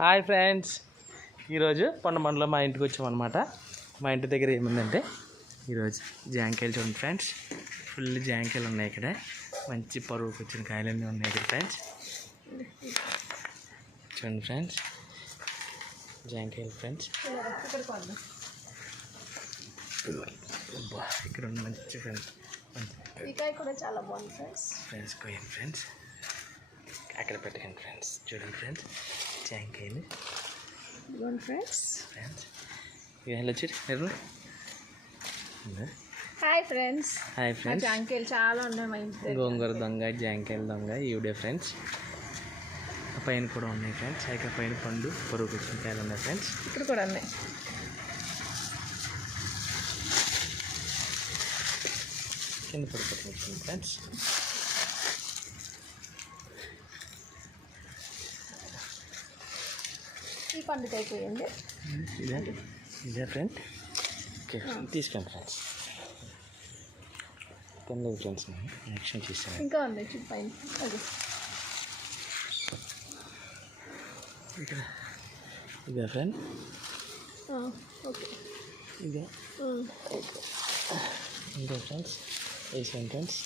Hi friends, ఈరోజు పొన్నమండలో మా ఇంటికి వచ్చామన్నమాట. మా ఇంటి దగ్గర ఏముందంటే ఈరోజు జాంకాయలు చూడండి ఫ్రెండ్స్. ఫుల్ జాంకాయలు ఉన్నాయి ఇక్కడ. మంచి పరువుకు వచ్చిన కాయలన్నీ ఉన్నాయి ఇక్కడ ఫ్రెండ్స్. చూడండి ఫ్రెండ్స్, జాంకాయలు ఫ్రెండ్స్. ఇక్కడ ఉన్న మంచి ఫ్రెండ్స్ కూడా చాలా బాగుంది ఫ్రెండ్స్. ఫ్రెండ్స్ పోయింది ఫ్రెండ్స్, అక్కడ పెట్టకండి ఫ్రెండ్స్. చూడండి ఫ్రెండ్స్, జాంకాయలు ఫ్రెండ్స్. ఫ్రెండ్స్ ఇలా వచ్చి హాయ్ ఫ్రెండ్స్. Hi friends. జాంకాయలు చాలా ఉన్నాయి మా ఇంటి. గోంగూర దొంగ, జాంకాయల దొంగ ఈవిడే ఫ్రెండ్స్. పైన కూడా ఉన్నాయి ఫ్రెండ్స్. ఇక్కడ పైన పండు పొరుగు వచ్చిన కాయలు ఉన్నాయి ఫ్రెండ్స్. ఇక్కడ కూడా ఉన్నాయి. కింద పడిపోతుంది ఫ్రెండ్స్. ఈ పండుగ అయిపోయింది. ఇదే ఫ్రెండ్. ఓకే తీసుకోండి ఫ్రెండ్స్. కింద ఫ్రెండ్స్ యాక్షన్ చేస్తాను. ఇంకా ఉన్నాయి పైన. అది ఇక్కడ ఇదే ఫ్రెండ్. ఓకే ఇదే ఇంకో ఫ్రెండ్స్. వేసాను ఫ్రెండ్స్.